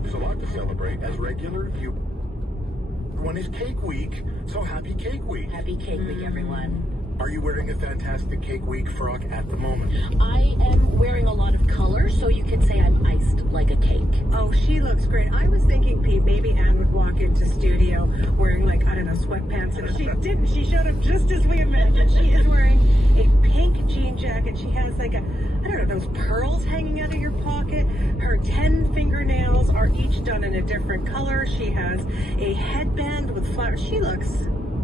There's a lot to celebrate as regular you. One is Cake Week, so happy Cake Week. Happy Cake Week, everyone. Are you wearing a fantastic Cake Week frock at the moment? I am wearing a lot of color, so you could say I'm iced like a cake. Oh, she looks great. I was thinking, Pete, maybe Anne would walk into studio wearing, like, I don't know, sweatpants. And she didn't. She showed up just as we imagined. She is wearing a pink jean jacket. She has, like, I don't know, those pearls hanging out of your pocket. Her 10 fingernails are each done in a different color. She has a headband with flowers. She looks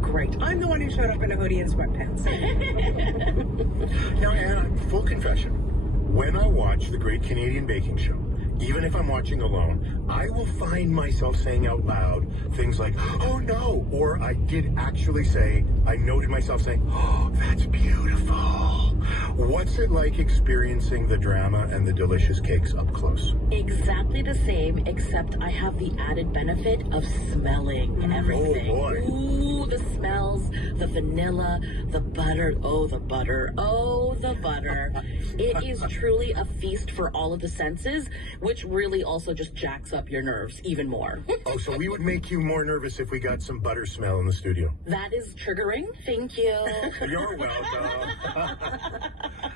great. I'm the one who showed up in a hoodie and sweatpants. Now, Anna, full confession. When I watch the Great Canadian Baking Show, even if I'm watching alone, I will find myself saying out loud things like, oh no, or I did actually say, I noted myself saying, oh, that's beautiful. What's it like experiencing the drama and the delicious cakes up close? Exactly the same, except I have the added benefit of smelling everything. Oh boy. Ooh, the smells, the vanilla, the butter. Oh, the butter. Oh, the butter. It is truly a feast for all of the senses, which really also just jacks up your nerves even more. Oh, so we would make you more nervous if we got some butter smell in the studio. That is triggering. Thank you. You're welcome.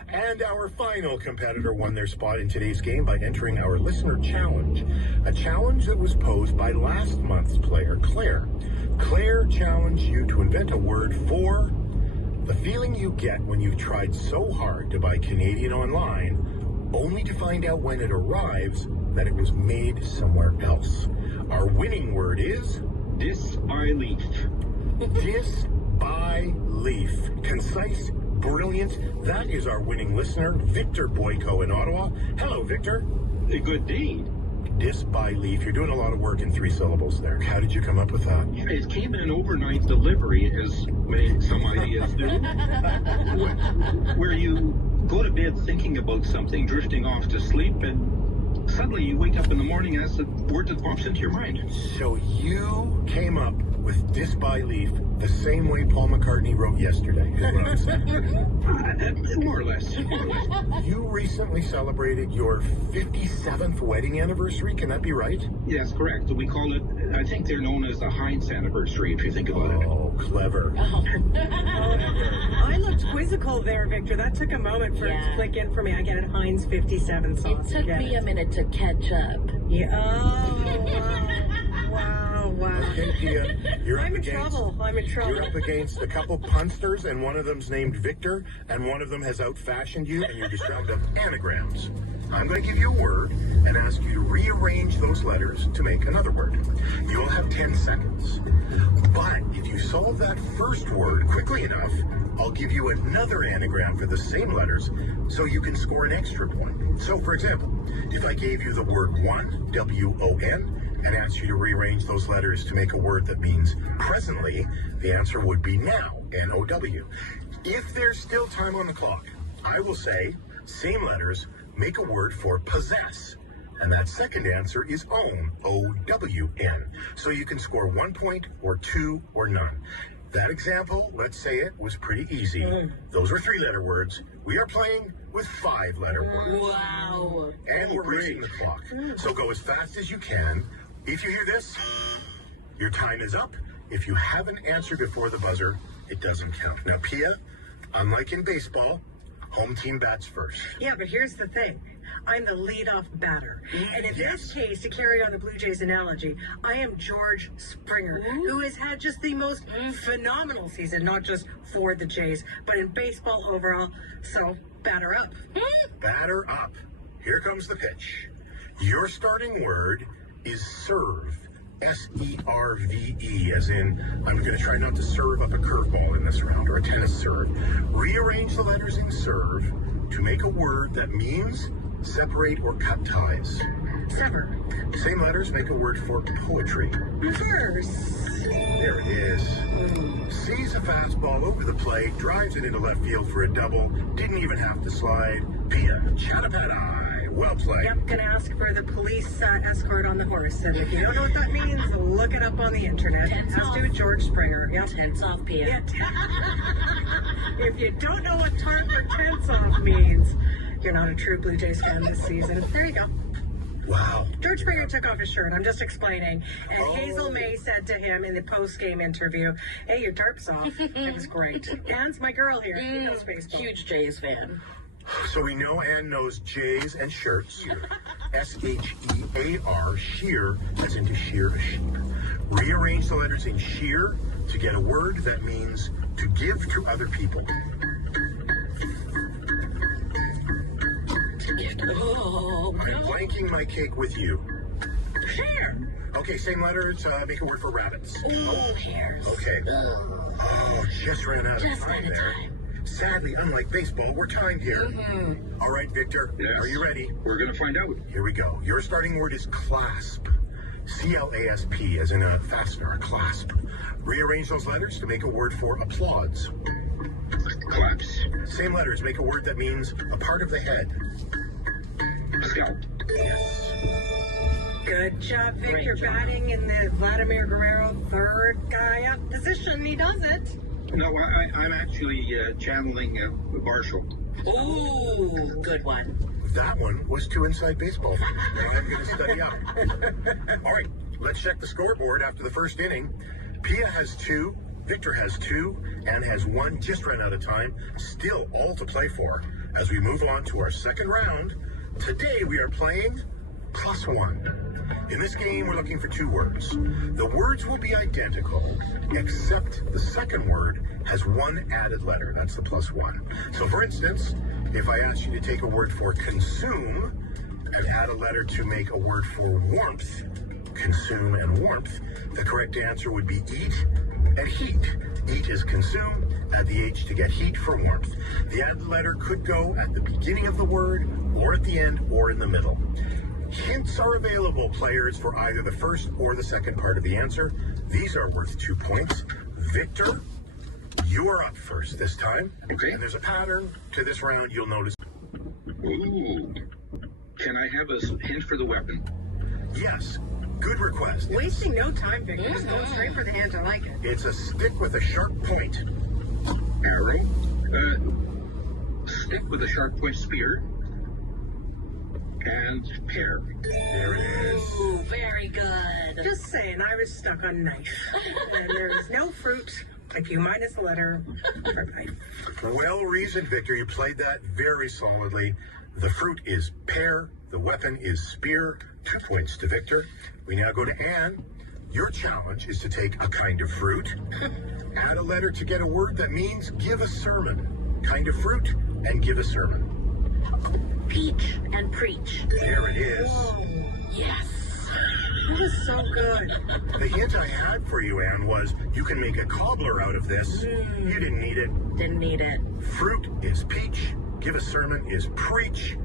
And our final competitor won their spot in today's game by entering our listener challenge, a challenge that was posed by last month's player, Claire. Claire challenged you to invent a word for the feeling you get when you've tried so hard to buy Canadian online, only to find out when it arrives that it was made somewhere else. Our winning word is Dis by leaf. Dis by leaf. Concise, brilliant. That is our winning listener, Victor Boyko in Ottawa. Hello, Victor. A good deed. Dis by leaf. You're doing a lot of work in 3 syllables there. How did you come up with that? It came in overnight delivery, as some ideas do. Where you go to bed thinking about something, drifting off to sleep, and suddenly you wake up in the morning as the word that pops into your mind. So you came up with Dis by leaf the same way Paul McCartney wrote Yesterday, is what I'm saying. More or less. You recently celebrated your 57th wedding anniversary, can that be right? Yes, correct. We call it, I think they're known as the Heinz anniversary, if you think about it. Oh, clever. I looked quizzical there, Victor. That took a moment for it to click in for me. I get it, Heinz 57 sauce. It took me a minute to catch up. Yeah. Oh, wow. Okay, Pia, you're I'm up in against, trouble. I'm in trouble. You're up against a couple punsters, and one of them's named Victor, and one of them has out-fashioned you, and you're distracted of anagrams. I'm going to give you a word and ask you to rearrange those letters to make another word. You'll have 10 seconds. But if you solve that first word quickly enough, I'll give you another anagram for the same letters so you can score an extra point. So, for example, if I gave you the word one, W-O-N, and asked you to rearrange those letters to make a word that means presently, the answer would be now, N-O-W. If there's still time on the clock, I will say, same letters, make a word for possess. And that second answer is own, O-W-N. So you can score 1 point or 2 or none. That example, let's say it, was pretty easy. Those were 3-letter words. We are playing with 5-letter words. Wow. And we're racing the clock. So go as fast as you can. If you hear this, your time is up. If you haven't answered before the buzzer, it doesn't count. Now, Pia, unlike in baseball, home team bats first. Yeah, but here's the thing. I'm the leadoff batter. And in this case, to carry on the Blue Jays analogy, I am George Springer, who has had just the most phenomenal season, not just for the Jays, but in baseball overall. So, batter up. Batter up. Here comes the pitch. Your starting word is serve. S-E-R-V-E, as in, I'm going to try not to serve up a curveball in this round, or a tennis serve. Rearrange the letters in serve to make a word that means separate or cut ties. Sever. Same letters make a word for poetry. Verse. There it is. Sees a fastball over the plate, drives it into left field for a double, didn't even have to slide. Pia, Chattapadai. Well played. Yep, gonna ask for the police escort on the horse. And if you don't know what that means, look it up on the internet. Let's do George Springer. Yep. Tense off, Pia. If you don't know what time for tense off means, you're not a true Blue Jays fan this season. There you go. Wow. George Springer took off his shirt. I'm just explaining. And Hazel May said to him in the post-game interview, "Hey, your tarp's off." It was great. Anne's my girl here. He knows baseball. Huge Jays fan. So we know Anne knows Jays and shirts. S-H-E-A-R, shear, as in to shear a sheep. Rearrange the letters in shear to get a word that means to give to other people. Oh, I'm blanking my cake with you. Pear. Okay, same letters, make a word for rabbits. Oh, pears. Okay. Oh, just ran out of Just time out of there. time. Sadly, unlike baseball, we're timed here. All right, Victor, Yes. are you ready? We're going to find out. Here we go. Your starting word is clasp. C-L-A-S-P, as in a fastener, a clasp. Rearrange those letters to make a word for applause. Collapse. Same letters, make a word that means a part of the head. Scalp. Yes. Good job, Vic. Great You're job. batting in the Vladimir Guerrero third guy up position. He does it. No, I'm actually channeling Marshall. Ooh, good one. That one was too inside baseball. I'm going to study up. All right, let's check the scoreboard after the first inning. Pia has 2, Victor has 2, Anne has 1, just ran out of time. Still all to play for. As we move on to our second round, today we are playing +1. In this game, we're looking for 2 words. The words will be identical, except the second word has 1 added letter. That's the +1. So for instance, if I asked you to take a word for consume and add a letter to make a word for warmth, consume and warmth, the correct answer would be eat and heat. Eat is consume, add the H to get heat for warmth. The added letter could go at the beginning of the word, or at the end, or in the middle. Hints are available, players, for either the first or the second part of the answer. These are worth 2 points. Victor, you are up first this time. Okay. And there's a pattern to this round you'll notice. Ooh. Can I have a hint for the weapon? Yes, good request. Wasting no time, Vic. Just going straight for the hand. I like it. It's a stick with a sharp point. Arrow. Stick with a sharp point spear. And pear. There it is. Ooh, very good. Just saying, I was stuck on knife. And there is no fruit. Like you minus the letter. Knife. Well reasoned, Victor. You played that very solidly. The fruit is pear. The weapon is spear. 2 points to Victor. We now go to Anne. Your challenge is to take a kind of fruit, add a letter to get a word that means give a sermon. Kind of fruit and give a sermon. Peach and preach. There it is. Yes. That was so good. The hint I had for you, Anne, was you can make a cobbler out of this. You didn't need it. Didn't need it. Fruit is peach, give a sermon is preach,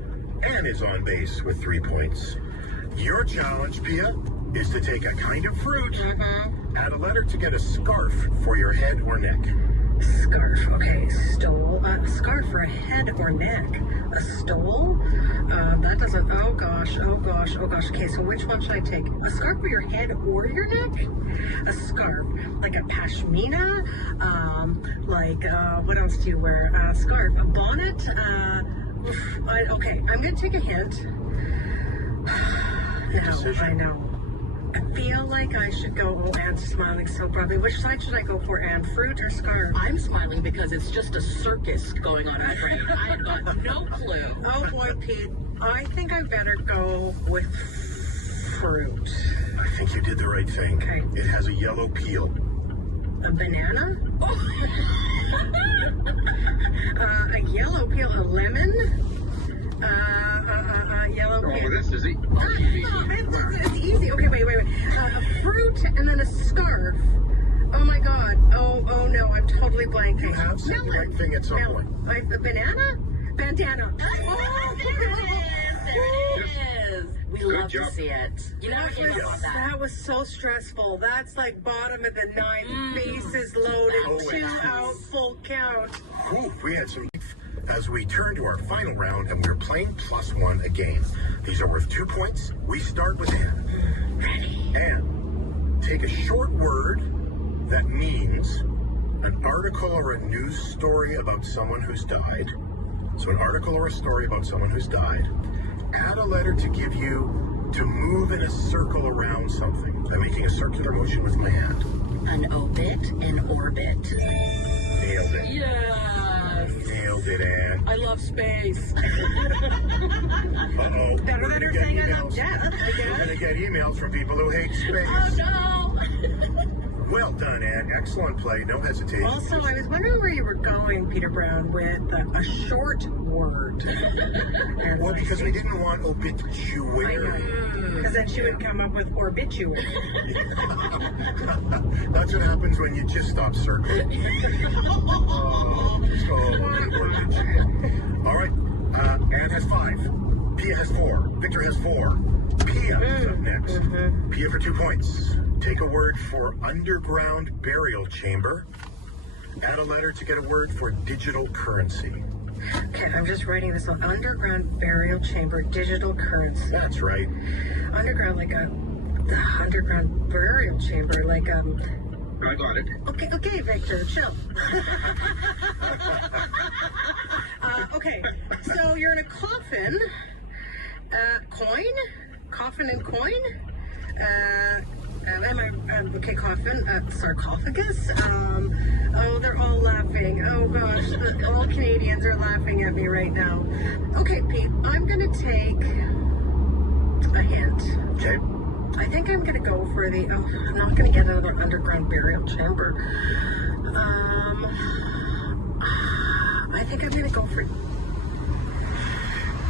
and is on base with 3 points. Your challenge, Pia, is to take a kind of fruit, add a letter to get a scarf for your head or neck. Scarf. Okay, stole. Scarf for a head or neck. A stole? That doesn't. Oh gosh. Okay, so which one should I take? A scarf for your head or your neck? A scarf, like a pashmina. What else do you wear? A scarf, a bonnet. Okay, I'm gonna take a hint. No, decision. I know. I feel like I should go. Oh, Anne's smiling so broadly. Which side should I go for, Anne? Fruit or scarf? I'm smiling because it's just a circus going on over here. I have got no clue. Oh boy, Pete. I think I better go with fruit. I think you did the right thing. Okay. It has a yellow peel. A banana? A yellow peel. A lemon? Yellow Oh, peel. this is easy. It's easy. Okay, wait. Fruit and then a scarf. Oh my god. Oh no, I'm totally blanking. You have said the right thing at some point. A banana? Bandana. There it is. We Good love to job. see it. You never hear about that. That was so stressful. That's like bottom of the ninth. Bases loaded. Always. 2 out, full count. Ooh, we had some as we turn to our final round, and we're playing +1 again. These are worth 2 points. We start with Anne. Anne, take a short word that means an article or a news story about someone who's died. So an article or a story about someone who's died. Add a letter to give you to move in a circle around something by making a circular motion with my hand. An obit, an orbit. Nailed it. Yes. Nailed it, Anne. I love space. Uh-oh. Better than her saying I love death. We're going to get emails from people who hate space. Oh no. Well done, Anne. Excellent play. No hesitation. Also, I was wondering where you were going, Peter Brown, with a short word. Well, because we didn't want obituary. Because then she would come up with obituary. That's what happens when you just stop circling. All right. Anne has 5. Pia has 4. Victor has 4. Pia is up next. Pia for 2 points. Take a word for underground burial chamber. Add a letter to get a word for digital currency. Okay, I'm just writing this on. Underground burial chamber, digital currency. That's right. Underground, like the underground burial chamber, like I got it. Okay, Victor, chill. Okay, so you're in a coffin, coffin and coin. Okay, coffin, sarcophagus. Oh, they're all laughing. Oh gosh, all Canadians are laughing at me right now. Okay, Pete, I'm gonna take a hint. Okay. I think I'm gonna go for the. Oh, I'm not gonna get another underground burial chamber. I think I'm gonna go for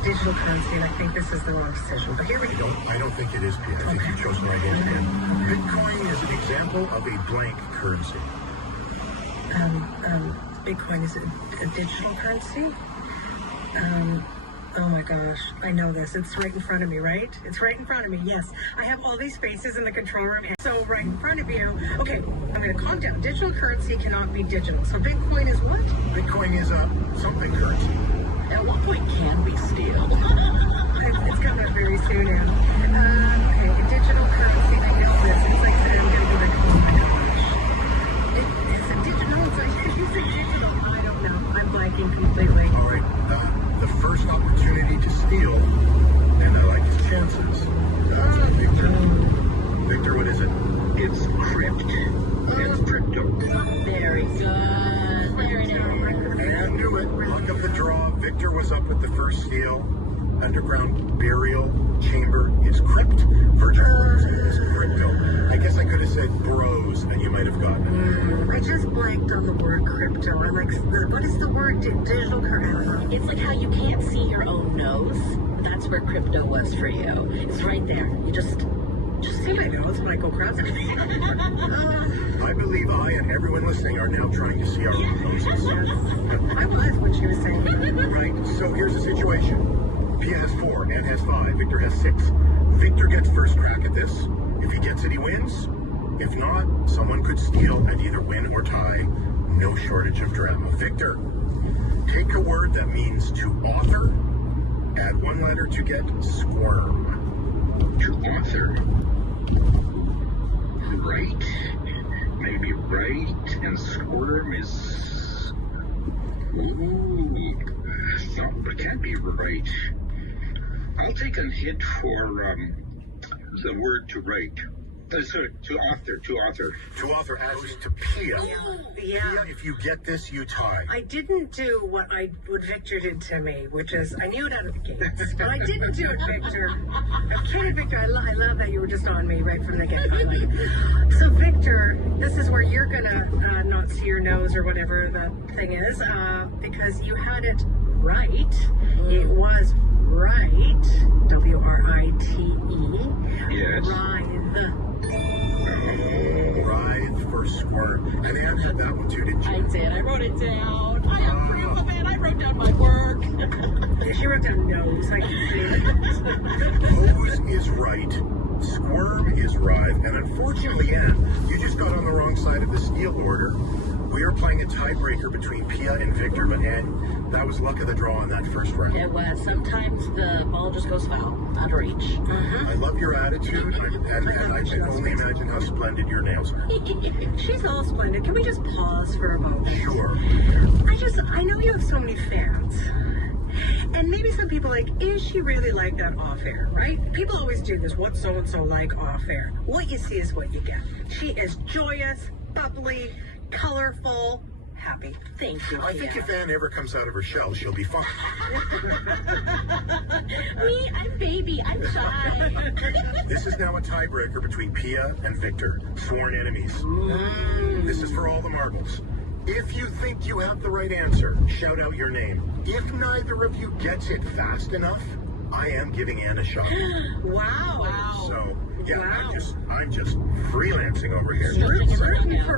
digital currency, and I think this is the wrong decision. But here we go. I don't think it is, Pia. I think you chose the right answer. Bitcoin is an example of a blank currency. Bitcoin is a digital currency. Oh my gosh, I know this. It's right in front of me, right? It's right in front of me, yes. I have all these spaces in the control room, so right in front of you. Okay, I'm gonna calm down. Digital currency cannot be digital. So Bitcoin is what? Bitcoin is a something currency. At what point can we steal? It's coming up very soon now. Okay, digital currency, I know this. It's like I'm gonna be like, oh my gosh. It's a digital, it's like, you say digital. I don't know. I'm blanking completely. All right. The first opportunity to steal, and I like his chances. Victor, what is it? It's crypt. It's crypto. Very good. Very nice. And knew it. Luck of the draw. Victor was up with the first steal. Underground burial chamber is crypt. Virtual currency is crypto. I guess I could have said bros, and you might have gotten it. I just blanked on the word crypto. I'm like, what is the word? Digital currency. It's like how you can't see your own nose. That's where crypto was for you. It's right there. You just See my nose when I go crazy. I believe I and everyone listening are now trying to see our own noses. I was when she was saying that. Right, so here's the situation. Pia has 4, Anne has 5, Victor has 6. Victor gets first crack at this. If he gets it, he wins. If not, someone could steal and either win or tie. No shortage of drama. Victor, take a word that means to author. Add 1 letter to get squirm. To author. Right. Maybe right and squirm is. Ooh. No, it can't be right. I'll take a hint for the word to write. Sorry, to author. To author adds to Pia. Yeah. Pia, if you get this, you tie. I didn't do what Victor did to me, which is I knew it out of the gates, but I didn't do it, Victor. I'm kidding, Victor. I love that you were just on me right from the get-go. So, Victor, this is where you're gonna not see your nose or whatever that thing is, because you had it right. It was right. W-R-I-T-E. Yes. Writhe for squirm. And Anne had that one too, didn't you? I did. I wrote it down. I have proof of it. I wrote down my work. She wrote down nose. I can see it. Pose is right. Squirm is writhe. And unfortunately, Anne, you just got on the wrong side of the steal order. We are playing a tiebreaker between Pia and Victor, but Anne, that was luck of the draw on that first round. It was. Sometimes the ball just goes foul, out of reach. I love your attitude, and I can only imagine how splendid your nails are. She's all splendid. Can we just pause for a moment? Sure. I know you have so many fans, And maybe some people like, is she really like that off air, right? People always do this, what's so-and-so like off air? What you see is what you get. She is joyous, bubbly, colorful, happy. Thank you. I think if Anne ever comes out of her shell, she'll be fine. Me, I'm baby. I'm shy. This is now a tiebreaker between Pia and Victor, sworn enemies. This is for all the marbles. If you think you have the right answer, shout out your name. If neither of you gets it fast enough, I am giving Anne a shot. Wow. So, yeah, Wow. I'm just freelancing over here.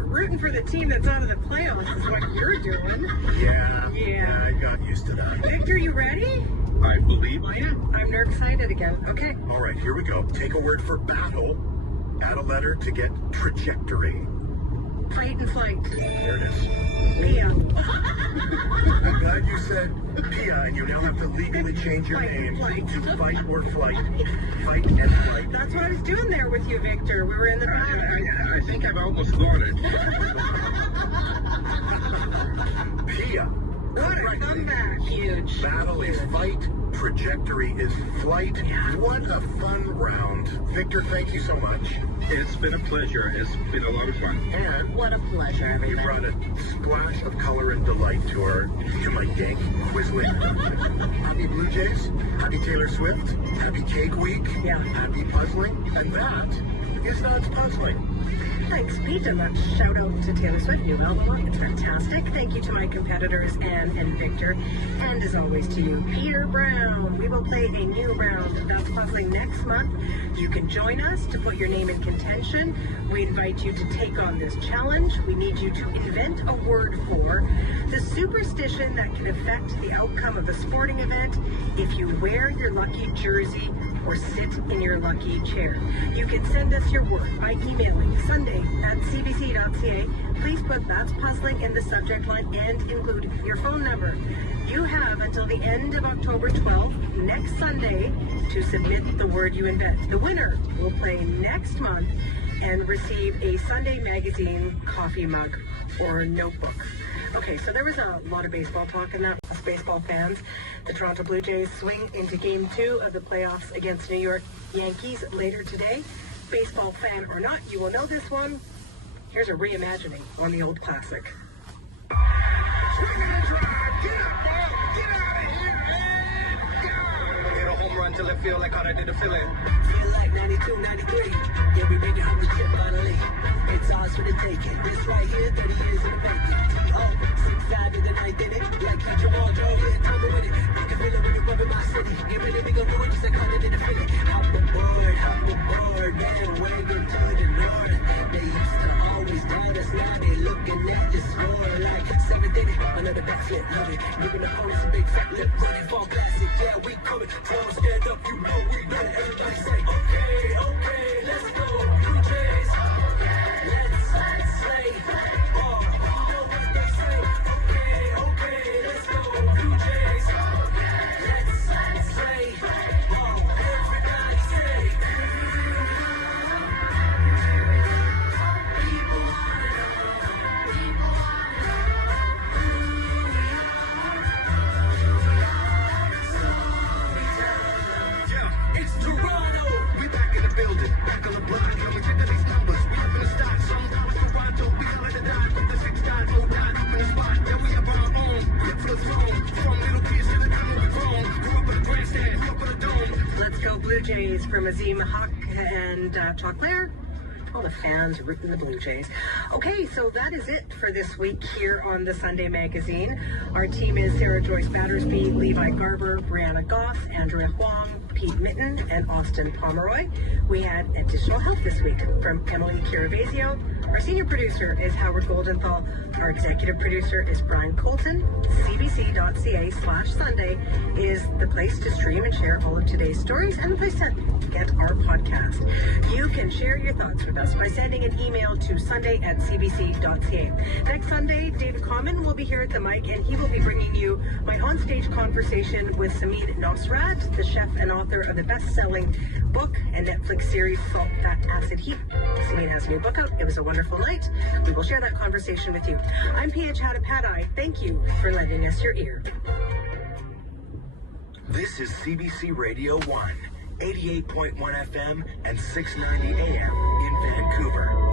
Rooting for the team that's out of the playoffs is what you're doing. Yeah, I got used to that. Victor, you ready? I believe I am. I'm nerve excited again. Okay. All right, here we go. Take a word for battle, add a letter to get trajectory. Fight and flight. There it is. Mia. I'm glad you said Pia, and you now have to legally change your name to fight or flight. Fight and flight. That's what I was doing there with you, Victor. We were in the back. I think I've almost got it. Pia. What a comeback. Huge. Battle is fight, trajectory is flight. What a fun round. Victor, thank you so much. It's been a pleasure. It's been a lot of fun. And What a pleasure, you everybody. brought a splash of color and delight to my dank Quizlet. Happy Blue Jays, happy Taylor Swift, happy Cake Week, Yeah. happy puzzling, and that is not puzzling. Thanks, Pete. And that shout out to Taylor Swift, new album. It's fantastic. Thank you to my competitors, Anne and Victor. And as always to you, Peter Brown. We will play a new round of That's Puzzling next month. You can join us to put your name in contention. We invite you to take on this challenge. We need you to invent a word for the superstition that can affect the outcome of a sporting event if you wear your lucky jersey or sit in your lucky chair. You can send us your word by emailing sunday@cbc.ca. Please put That's Puzzling in the subject line and include your phone number. You have until the end of October 12th, next Sunday, to submit the word you invent. The winner will play next month and receive a Sunday Magazine coffee mug or notebook. Okay, so there was a lot of baseball talk in that. Us baseball fans, the Toronto Blue Jays swing into Game 2 of the playoffs against New York Yankees later today. Baseball fan or not, you will know this one. Here's a reimagining on the old classic. Hit a home run till it feel like I did a feeling. Feel like 92, 93. Yeah, we make it how we get finally. It's ours for the taking. This right here, 30 years in the making. T.O. 6'5" in the ninth inning. Like Keith Jamal, Joe, here, tumble with it. You can feel it when you're rubbing my city. Get ready, we gon' do it just like calling in the Philly. Hop aboard, yeah, way to the north. They used to always doubt us, now they looking at this score like 7 did it. Another backflip, love it. Moving the phone, it's a big fat lip. Running for classic, yeah, we coming. So stand up, you know we better. Everybody say, okay, let's go, Blue Jays. Let's say, oh, you know what they say. Okay, let's go, Blue Jays. Let's say, oh, everybody say. People wanna Yeah, it's Toronto. We back in the building. Back on the block. We check these numbers. We up in the start. Some Toronto. We all in the dime. From the 6 guys. No time. Up in the spot. Yeah, we have our own. Look for the throne. From little kids to the time when we grown. Grew up in the grandstand. Up on the dome. Let's go Blue Jays from Azim Huck and Todd Clare. All the fans rooting the Blue Jays. Okay, so that is it for this week here on the Sunday Magazine. Our team is Sarah Joyce Battersby, Levi Garber, Brianna Goss, Andrea Huang, Pete Mitten, and Austin Pomeroy. We had additional help this week from Emily Kiravasio. Our senior producer is Howard Goldenthal. Our executive producer is Brian Colton. cbc.ca/Sunday is the place to stream and share all of today's stories and the place to get our podcast. You can share your thoughts with us by sending an email to sunday@cbc.ca. Next Sunday, David Common will be here at the mic, and he will be bringing you my onstage conversation with Samin Nosrat, the chef and author of the best-selling book and Netflix series Salt, Fat, Acid, Heat. Samin has a new book out. It was a wonderful night. We will share that conversation with you. I'm Pia Chattopadhyay. Thank you for lending us your ear. This is CBC Radio 1, 88.1 FM and 690 AM in Vancouver.